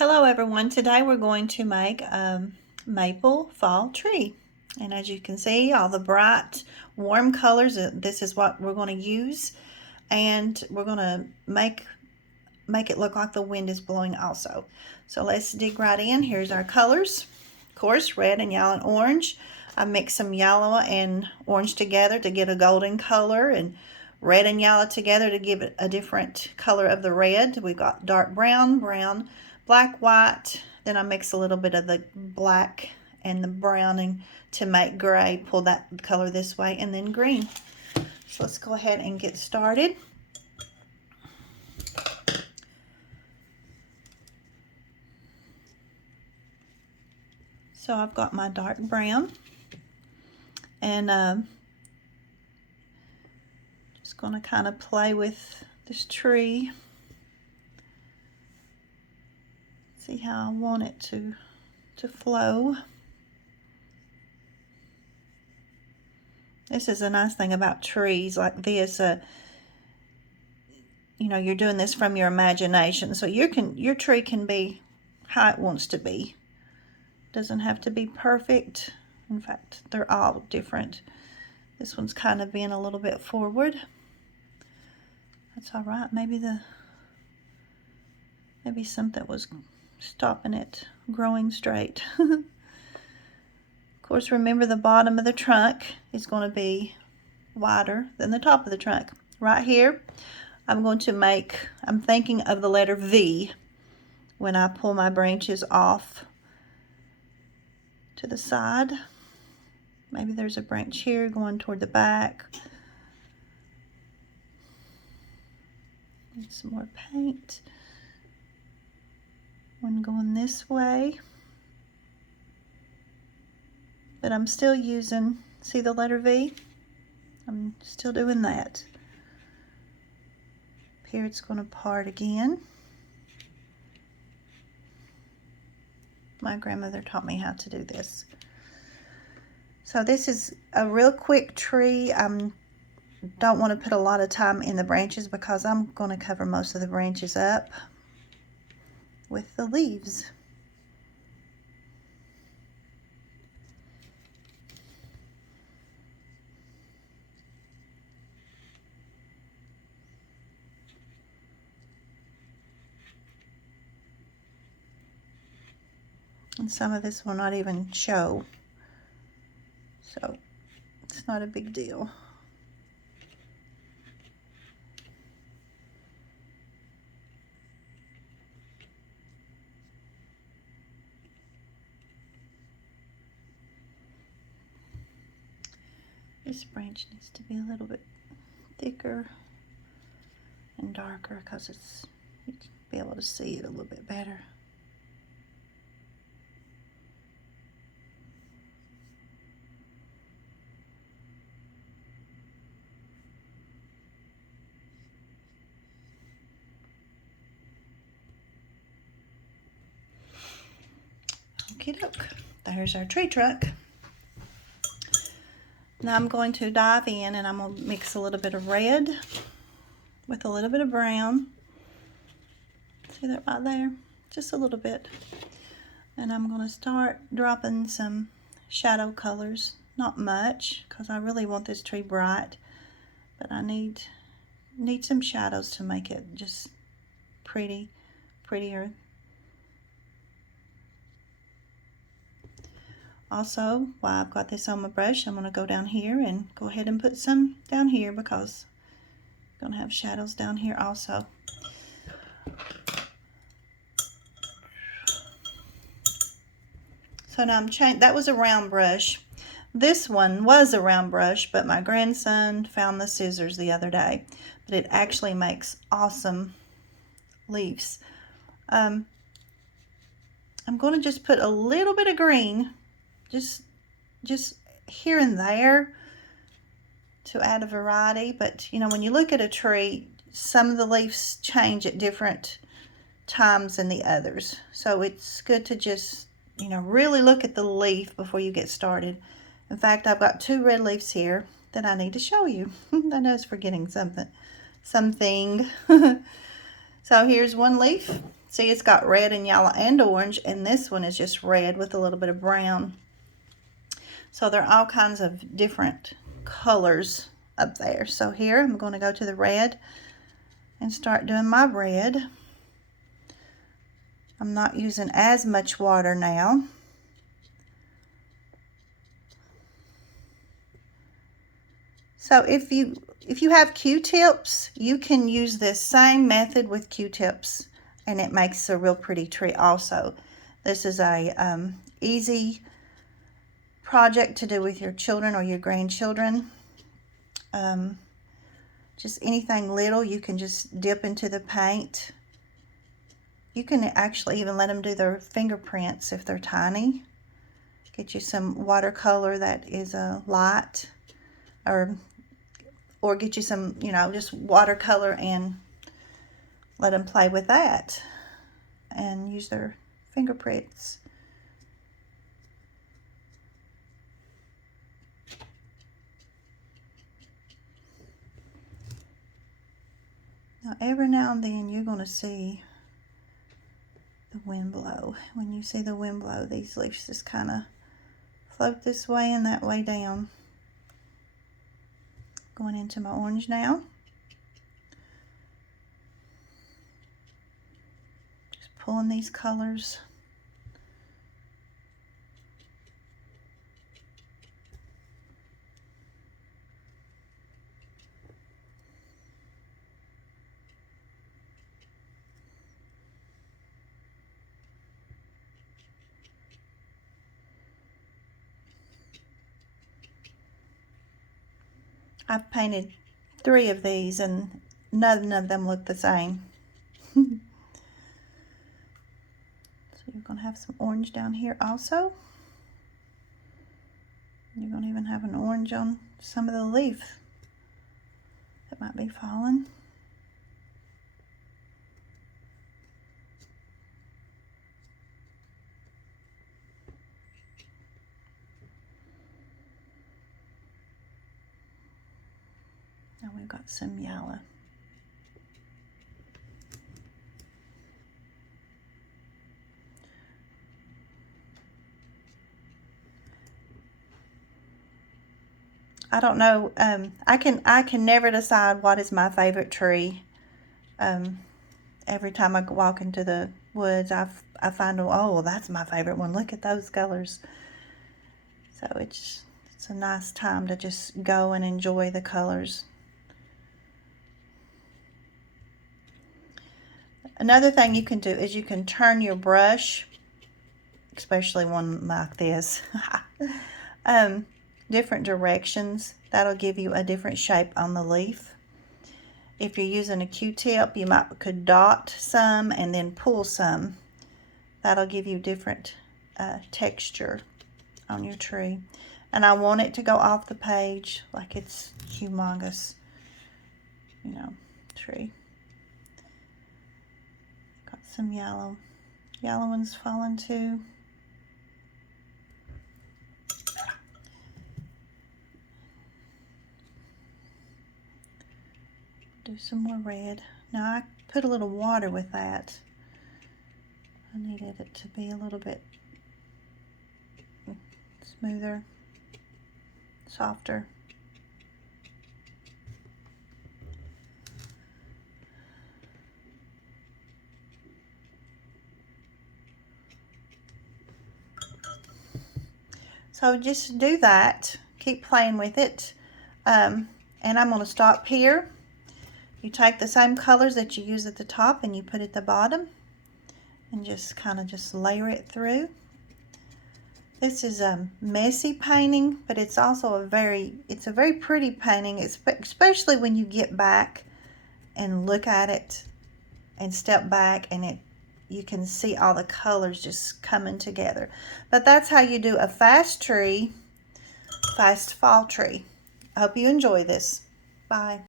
Hello everyone, today we're going to make a maple fall tree. And as you can see, all the bright warm colors, this is what we're going to use. And we're going to make it look like the wind is blowing also. So let's dig right in. Here's our colors. Of course, red and yellow and orange. I mixed some yellow and orange together to get a golden color, and red and yellow together to give it a different color of the red. We've got dark brown, black, white. Then I mix a little bit of the black and the browning to make gray. Pull that color this way, and then green. So let's go ahead and get started. So I've got my dark brown, and just going to kind of play with this tree. See how I want it to flow. This is a nice thing about trees like this. You know, you're doing this from your imagination, so your tree can be how it wants to be. Doesn't have to be perfect. In fact, they're all different. This one's kind of being a little bit forward. That's all right. Maybe something was stopping it growing straight. Of course, remember the bottom of the trunk is going to be wider than the top of the trunk. Right here, I'm thinking of the letter V when I pull my branches off to the side. Maybe there's a branch here going toward the back. Need some more paint. One going this way. But I'm still using, see the letter V? I'm still doing that. Here it's going to part again. My grandmother taught me how to do this. So this is a real quick tree. I don't want to put a lot of time in the branches because I'm going to cover most of the branches up with the leaves. And some of this will not even show, so it's not a big deal. This branch needs to be a little bit thicker and darker because you can be able to see it a little bit better. Okie doke. There's our tree trunk. Now I'm going to dive in and I'm going to mix a little bit of red with a little bit of brown. See that right there? Just a little bit. And I'm going to start dropping some shadow colors. Not much, because I really want this tree bright. But I need some shadows to make it just prettier. Also, while I've got this on my brush, I'm going to go down here and go ahead and put some down here because I'm going to have shadows down here also. So now that was a round brush. This one was a round brush, but my grandson found the scissors the other day. But it actually makes awesome leaves. I'm going to just put a little bit of green, just here and there to add a variety. But you know, when you look at a tree, some of the leaves change at different times than the others. So it's good to just, you know, really look at the leaf before you get started. In fact, I've got 2 red leaves here that I need to show you. I know it's forgetting something. So here's one leaf See, it's got red and yellow and orange, and this one is just red with a little bit of brown. So there are all kinds of different colors up there. So here I'm going to go to the red and start doing my red. I'm not using as much water now. So if you have Q-tips, you can use this same method with Q-tips, and it makes a real pretty tree also. This is a easy project to do with your children or your grandchildren. Just anything little, you can just dip into the paint. You can actually even let them do their fingerprints if they're tiny. Get you some watercolor that is light, or get you some, just watercolor and let them play with that and use their fingerprints. Now, every now and then you're going to see the wind blow. When you see the wind blow, these leaves just kind of float this way and that way down. Going into my orange now. Just pulling these colors. I've painted 3 of these and none of them look the same. So you're going to have some orange down here also. You're going to even have an orange on some of the leaf that might be falling. Now we've got some yellow. I don't know. I can never decide what is my favorite tree. Every time I walk into the woods, I find, oh, well, that's my favorite one. Look at those colors. So it's a nice time to just go and enjoy the colors. Another thing you can do is you can turn your brush, especially one like this, different directions. That'll give you a different shape on the leaf. If you're using a Q-tip, you could dot some and then pull some. That'll give you different texture on your tree. And I want it to go off the page like it's humongous, tree. Got some yellow ones falling too. Do some more red. Now I put a little water with that. I needed it to be a little bit smoother, softer. So just do that. Keep playing with it. And I'm going to stop here. You take the same colors that you use at the top and you put at the bottom and just kind of just layer it through. This is a messy painting, but it's also a very pretty painting, especially when you get back and look at it and step back and you can see all the colors just coming together. But that's how you do a fast fall tree. I hope you enjoy this. Bye.